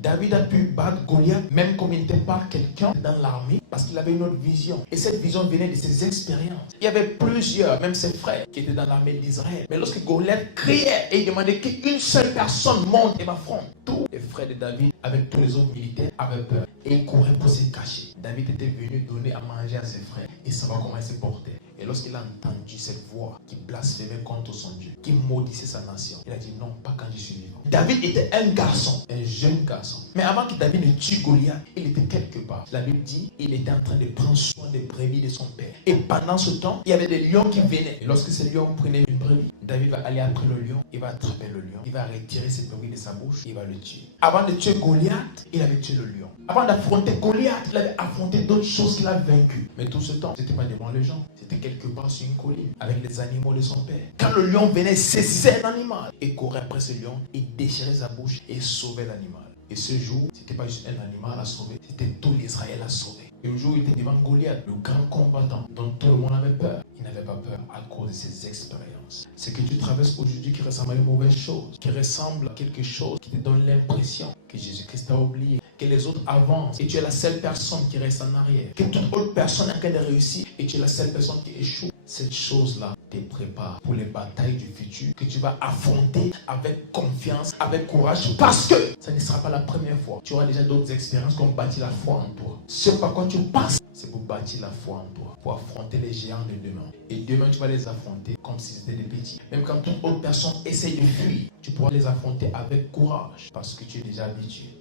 David a pu battre Goliath, même comme il n'était pas quelqu'un dans l'armée, parce qu'il avait une autre vision. Et cette vision venait de ses expériences. Il y avait plusieurs, même ses frères, qui étaient dans l'armée d'Israël. Mais lorsque Goliath criait et il demandait qu'une seule personne monte et m'affronte, tous les frères de David, avec tous les autres militaires, avaient peur. Et ils couraient pour se cacher. David était venu donner à manger à ses frères et savoir comment ils se portaient. Et lorsqu'il a entendu cette voix qui blasphémait contre son Dieu, qui maudissait sa nation, il a dit non, pas quand je suis vivant. David était un garçon, un jeune garçon. Mais avant que David ne tue Goliath, il était quelque part. La Bible dit il était en train de prendre soin des brebis de son père. Et pendant ce temps, il y avait des lions qui venaient. Et lorsque ces lions prenaient une brebis, David va aller après le lion, il va attraper le lion, il va retirer cette brebis de sa bouche, il va le tuer. Avant de tuer Goliath, il avait tué le lion. Avant d'affronter Goliath, il avait affronté d'autres choses qu'il a vaincues. Mais tout ce temps, ce n'était pas devant les gens. C'était quelque part sur une colline avec les animaux de son père. Quand le lion venait, saisissait l'animal et courait après ce lion, il déchirait sa bouche et sauvait l'animal. Et ce jour, ce n'était pas juste un animal à sauver, c'était tout l'Israël à sauver. Et le jour où il était devant Goliath, le grand combattant dont tout le monde avait peur, il n'avait pas peur à cause de ses expériences. Ce que tu traverses aujourd'hui qui ressemble à une mauvaise chose, qui ressemble à quelque chose qui te donne l'impression que Jésus-Christ t'a oublié, que les autres avancent et tu es la seule personne qui reste en arrière, que toute autre personne a qu'à de réussir et tu es la seule personne qui échoue. Cette chose-là te prépare pour les batailles du futur que tu vas affronter avec confiance, avec courage, parce que ça ne sera pas la première fois. Tu auras déjà d'autres expériences qui ont bâti la foi en toi. Ce par quoi tu passes, c'est pour bâtir la foi en toi, pour affronter les géants de demain. Et demain, tu vas les affronter comme si c'était des petits. Même quand toute autre personne essaye de fuir, tu pourras les affronter avec courage, parce que tu es déjà habitué.